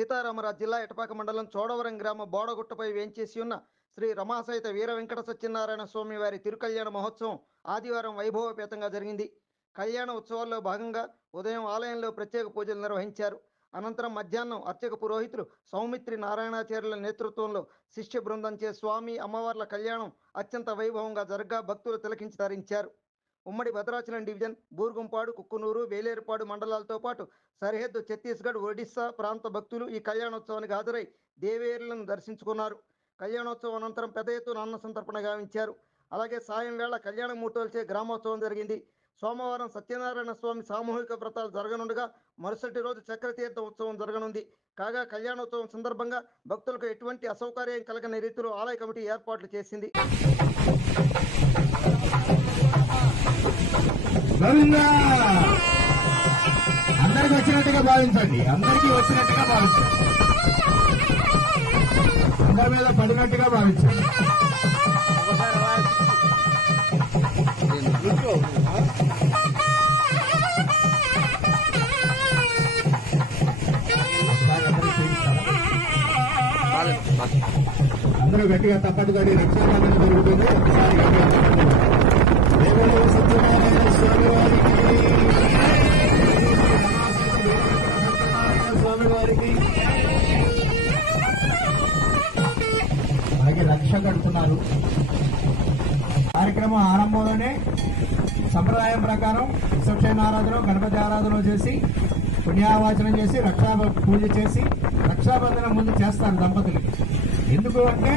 సీతారామరాజు జిల్లా ఎటపాక మండలం చోడవరం గ్రామ బోడగుట్టపై వేంచేసి ఉన్న శ్రీ రమాసైత వీర వెంకట సత్యనారాయణ స్వామి వారి తిరుకల్యాణ మహోత్సవం ఆదివారం వైభవపేతంగా జరిగింది. కళ్యాణ ఉత్సవాల్లో భాగంగా ఉదయం ఆలయంలో ప్రత్యేక పూజలు నిర్వహించారు. అనంతరం మధ్యాహ్నం అర్చక పురోహితులు సౌమిత్రి నారాయణాచార్యుల నేతృత్వంలో శిష్య బృందంచే స్వామి అమ్మవార్ల కళ్యాణం అత్యంత వైభవంగా జరగ్గా భక్తులు తిలకించి తరించారు. ఉమ్మడి భద్రాచలం డివిజన్ బూర్గుంపాడు కుక్కునూరు వేలేరుపాడు మండలాలతో పాటు సరిహద్దు ఛత్తీస్గఢ్ ఒడిస్సా ప్రాంత భక్తులు ఈ కళ్యాణోత్సవానికి హాజరై దేవేరులను దర్శించుకున్నారు. కళ్యాణోత్సవం అనంతరం పెద్ద ఎత్తున అన్న సంతర్పణ గావించారు. అలాగే సాయం వేళ కళ్యాణ మూటోల్చే గ్రామోత్సవం జరిగింది. సోమవారం సత్యనారాయణ స్వామి సామూహిక వ్రతాలు జరగనుండగా మరుసటి రోజు చక్రతీర్థ ఉత్సవం జరగనుంది. కాగా కళ్యాణోత్సవం సందర్భంగా భక్తులకు ఎటువంటి అసౌకర్యం కలగని రీతిలో ఆలయ కమిటీ ఏర్పాట్లు చేసింది. అందరికి వచ్చినట్టుగా భావించండి. అందరికీ వచ్చినట్టుగా భావించండి. అందరి మీద పడినట్టుగా భావించండి. అందరూ గట్టిగా తప్పట్టు తడి రక్షాబంధన జరుగుతుంది. ఒకసారి సత్యనారాయణ స్వామి వారికి స్వామి వారికి అలాగే రక్ష కడుతున్నారు. కార్యక్రమం ఆరంభంలోనే సంప్రదాయం ప్రకారం రిసెప్షన్ ఆరాధన గణపతి ఆరాధన చేసి పుణ్యావాచనం చేసి రక్షా పూజ చేసి రక్షాబంధనం ముందు చేస్తారు దంపతులకి. ఎందుకు అంటే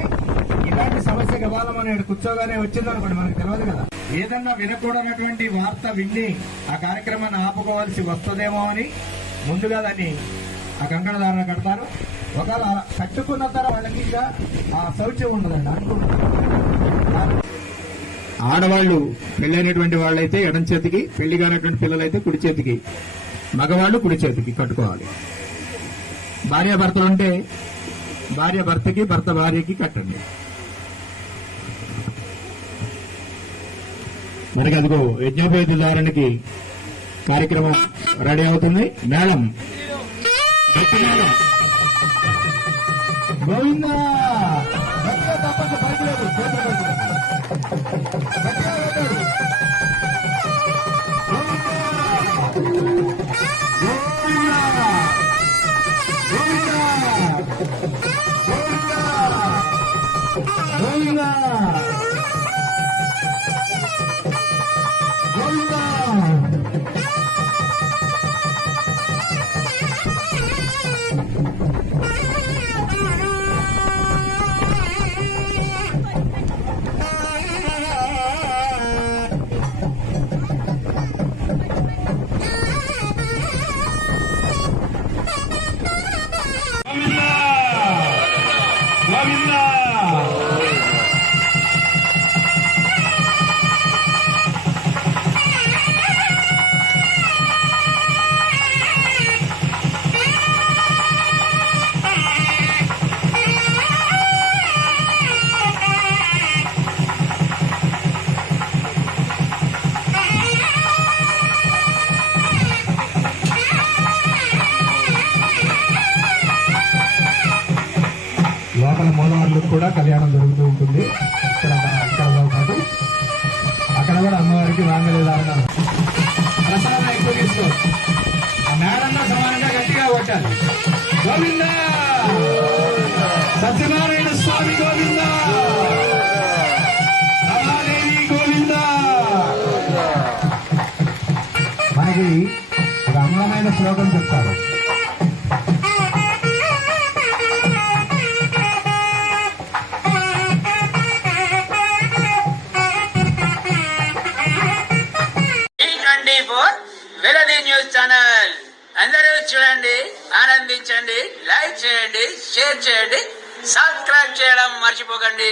ఇలాంటి సమస్య గబాలం కూర్చోగానే కూర్చోగానే వచ్చిందనుకోండి మనకు తెలియదు కదా. ఏదన్నా వినకూడనటువంటి వార్త విని ఆ కార్యక్రమాన్ని ఆపుకోవాల్సి వస్తుందేమో అని ముందుగా దాన్ని ఆ కంకణధారణ కడతారు. ఒకవేళ కట్టుకున్న తర్వాత వాళ్ళకి ఇంకా ఆ శౌచ్యం ఉండదండి అనుకుంటారు. ఆడవాళ్ళు పెళ్ళైనటువంటి వాళ్ళైతే ఎడం చేతికి పెళ్ళి కానటువంటి పిల్లలైతే కుడి చేతికి. మగవాళ్ళు కుడి చేతికి కట్టుకోవాలి. భార్య భర్తలు ఉంటే భార్య భర్తకి భర్త భార్యకి కట్టండి. మనకి అదిగో యజ్ఞోపేత కార్యక్రమం రెడీ అవుతుంది. మేళం. గట్టి మేళం. గోవిందా! తప్పక 놀라! 놀라! 놀라! లోపల మూలవార్లు కూడా కళ్యాణం జరుగుతూ ఉంటుంది. ఇక్కడ మన- పాటు. అక్కడ కూడా అమ్మవారికి వాంగలేదారణ ప్రసాదం ఎక్కువ తీసుకో. ఆ మేడన్నా సమానంగా గట్టిగా కొట్టాలి. గోవింద! సత్యనారాయణ స్వామి గోవింద! రమాదేవి గోవింద! మనకి ఒక అందమైన శ్లోకం చెప్తారు. ఛానల్ అందరూ చూడండి ఆనందించండి లైక్ చేయండి షేర్ చేయండి సబ్స్క్రైబ్ చేయడం మర్చిపోకండి.